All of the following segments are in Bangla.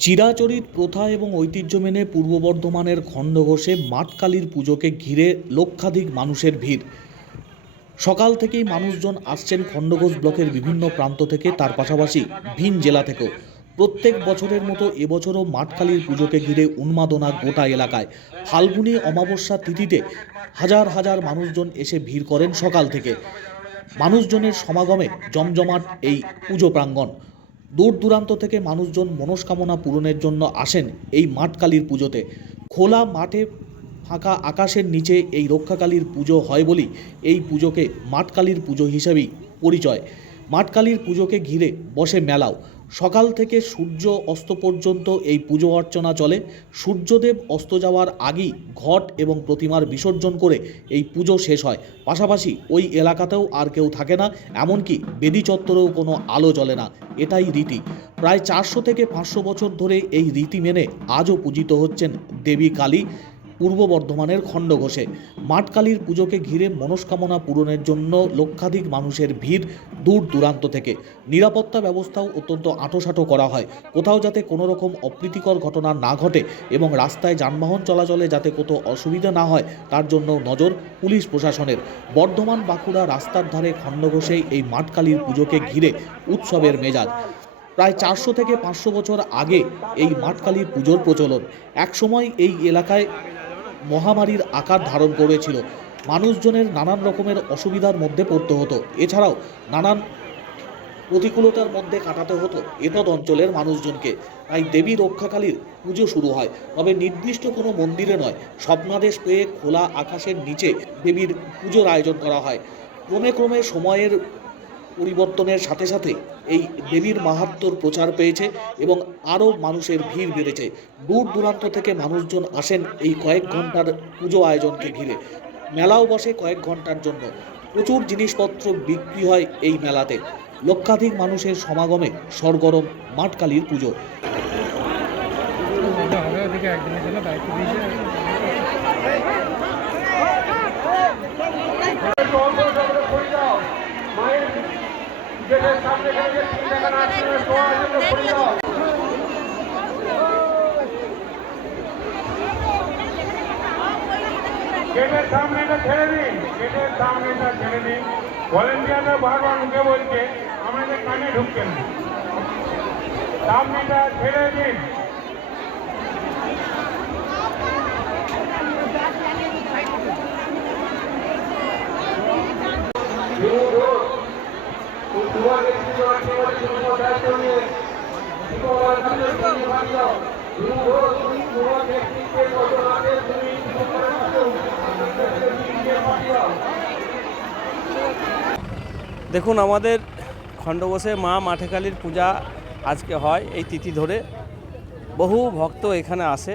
চিরাচরিত প্রথা এবং ঐতিহ্য মেনে পূর্ব বর্ধমানের খণ্ডঘোষে মাঠকালীর পুজোকে ঘিরে লক্ষাধিক মানুষের ভিড়। সকাল থেকেই মানুষজন আসছেন খণ্ডঘোষ ব্লকের বিভিন্ন প্রান্ত থেকে, তার পাশাপাশি ভিন জেলা থেকেও। প্রত্যেক বছরের মতো এবছরও মাঠকালীর পুজোকে ঘিরে উন্মাদনা গোটা এলাকায়। ফাল্গুনী অমাবস্যা তিথিতে হাজার হাজার মানুষজন এসে ভিড় করেন সকাল থেকে। মানুষজনের সমাগমে জমজমাট এই পুজো প্রাঙ্গণ। দূর দূরান্ত থেকে মানুষজন মনস্কামনা পূরণের জন্য আসেন এই মাঠকালীর পুজোতে। খোলা মাঠে ফাঁকা আকাশের নিচে এই রক্ষাকালীর পুজো হয় বলেই এই পুজোকে মাঠকালীর পুজো হিসেবেই পরিচয়। মাঠকালীর পুজোকে ঘিরে বসে মেলাও। সকাল থেকে সূর্য অস্ত পর্যন্ত এই পুজো অর্চনা চলে। সূর্যদেব অস্ত যাওয়ার আগেই ঘট এবং প্রতিমার বিসর্জন করে এই পুজো শেষ হয়। পাশাপাশি ওই এলাকাতেও আর কেউ থাকে না, এমনকি বেদি চত্বরেও কোনো আলো জ্বলে না। এটাই রীতি। প্রায় চারশো থেকে পাঁচশো বছর ধরে এই রীতি মেনে আজও পূজিত হচ্ছেন দেবী কালী। পূর্ব বর্ধমানের খণ্ডঘোষে। মাঠকালীর পুজোকে ঘিরে মনস্কামনা পূরণের জন্য লক্ষাধিক মানুষের ভিড় দূর দূরান্ত থেকে। নিরাপত্তা ব্যবস্থাও অত্যন্ত আঁটোসাঁটো করা হয়। কোথাও যাতে কোনো রকম অপ্রীতিকর ঘটনা না ঘটে এবং রাস্তায় যানবাহন চলাচলে যাতে কোথাও অসুবিধা না হয়, তার জন্য নজর পুলিশ প্রশাসনের। বর্ধমান বাঁকুড়া রাস্তার ধারে খণ্ডঘোষেই এই মাঠকালীর পুজোকে ঘিরে উৎসবের মেজাজ। প্রায় চারশো থেকে পাঁচশো বছর আগে এই মাঠকালীর পুজোর প্রচলন। একসময় এই এলাকায় মহামারীর আকার ধারণ করেছিল। মানুষজনের নানান রকমের অসুবিধার মধ্যে পড়তে হতো। এছাড়াও নানান প্রতিকূলতার মধ্যে কাটাতে হতো এতদ অঞ্চলের মানুষজনকে। তাই দেবী রক্ষাকালীর পুজো শুরু হয়। তবে নির্দিষ্ট কোনো মন্দিরে নয়, স্বপ্নাদেশ পেয়ে খোলা আকাশের নিচে দেবীর পুজোর আয়োজন করা হয়। ক্রমে ক্রমে সময়ের পরিবর্তনের সাথে সাথে এই দেবীর মাহাত্ম্যর প্রচার পেয়েছে এবং আরও মানুষের ভিড় বেড়েছে। দূর দূরান্ত থেকে মানুষজন আসেন এই কয়েক ঘণ্টার পুজো আয়োজনকে ঘিরে। মেলাও বসে কয়েক ঘণ্টার জন্য। প্রচুর জিনিসপত্র বিক্রি হয় এই মেলাতে। লক্ষাধিক মানুষের সমাগমে সরগরম মাঠকালীর পুজো। গেটের সামনেটা ছেড়ে দিন। গেটের সামনেটা ছেড়ে দিন। ভলেন্টিয়াররা বারবার মুখে বলছে, আমাদের কানে ঢুকছেন সামনেটা ছেড়ে দিন। দেখুন, আমাদের খণ্ডবসে মা মাঠেকালীর পূজা আজকে হয় এই তিথি ধরে। বহু ভক্ত এখানে আসে।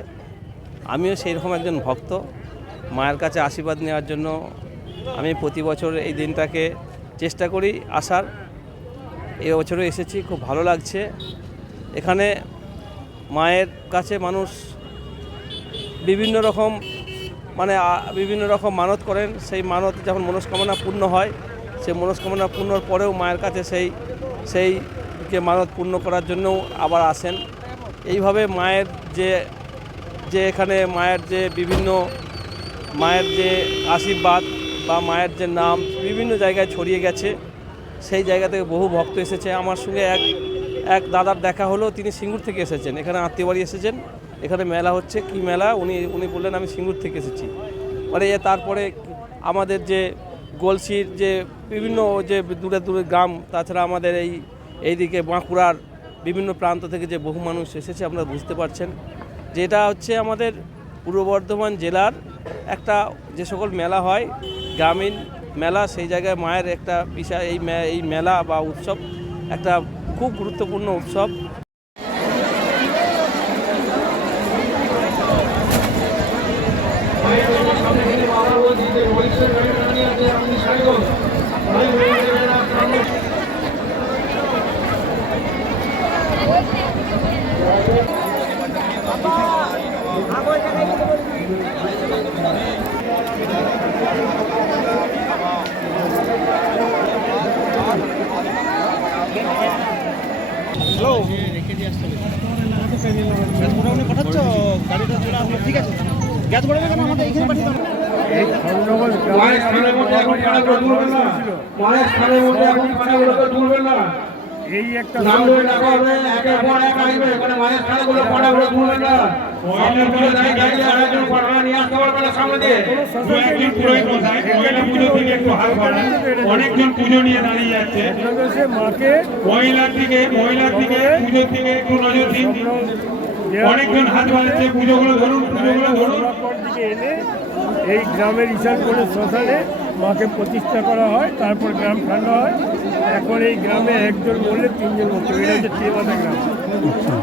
আমিও সেই রকম একজন ভক্ত। মায়ের কাছে আশীর্বাদ নেওয়ার জন্য আমি প্রতি বছর এই দিনটাকে চেষ্টা করি আসার। এই বছরও এসেছি, খুব ভালো লাগছে। এখানে মায়ের কাছে মানুষ বিভিন্ন রকম মানে বিভিন্ন রকম মানত করেন। সেই মানত যখন মনস্কামনা পূর্ণ হয় সেই মনস্কামনা পূর্ণর পরেও মায়ের কাছে সেই সেই সেইকে মানত পূর্ণ করার জন্যও আবার আসেন। এইভাবে মায়ের যে যে এখানে মায়ের যে বিভিন্ন, মায়ের যে আশীর্বাদ বা মায়ের যে নাম বিভিন্ন জায়গায় ছড়িয়ে গেছে, সেই জায়গা থেকে বহু ভক্ত এসেছে। আমার সঙ্গে এক এক দাদার দেখা হলো, তিনি সিঙ্গুর থেকে এসেছেন। এখানে আত্মীয় বাড়ি এসেছেন। এখানে মেলা হচ্ছে। কি মেলা? উনি উনি বললেন, আমি সিঙ্গুর থেকে এসেছি। মানে তারপরে আমাদের যে গলসির যে বিভিন্ন যে দূরে দূরে গ্রাম, তাছাড়া আমাদের এই, এইদিকে বাঁকুড়ার বিভিন্ন প্রান্ত থেকে যে বহু মানুষ এসেছে, আপনারা বুঝতে পারছেন। যেটা হচ্ছে আমাদের পূর্ব বর্ধমান জেলার একটা যে সকল মেলা হয়, গ্রামীণ মেলা, সেই জায়গায় মায়ের একটা বিশাল এই এই মেলা বা উৎসব একটা খুব গুরুত্বপূর্ণ উৎসব। এই খন্ডগোল মায়ের স্থানের মধ্যে এখন পানাগুলো তুলবেন না মায়ের স্থানের মধ্যে এখন পানাগুলোকে তুলবেন না এই একটা নাম ধরে ডাকা হবে পর এক আসবে এখানে মায়ের পুজো না পুজো অনেকজন পুজো নিয়ে দাঁড়িয়ে যাচ্ছে। মহিলার দিকে মহিলার দিকে পুজোর দিকে একটু নজর দিন। অনেকজন হাত বাড়াচ্ছে। পুজোগুলো ধরুন পুজোগুলো ধরুন। পর দিকে এনে এই গ্রামের হিসাব করে শ্মশানে মাকে প্রতিষ্ঠা করা হয় তারপর গ্রাম ঠান্ডা হয়। এখন এই গ্রামে একজন বললে তিনজন মতো এটা হচ্ছে ত্রিবাদা গ্রাম। আচ্ছা।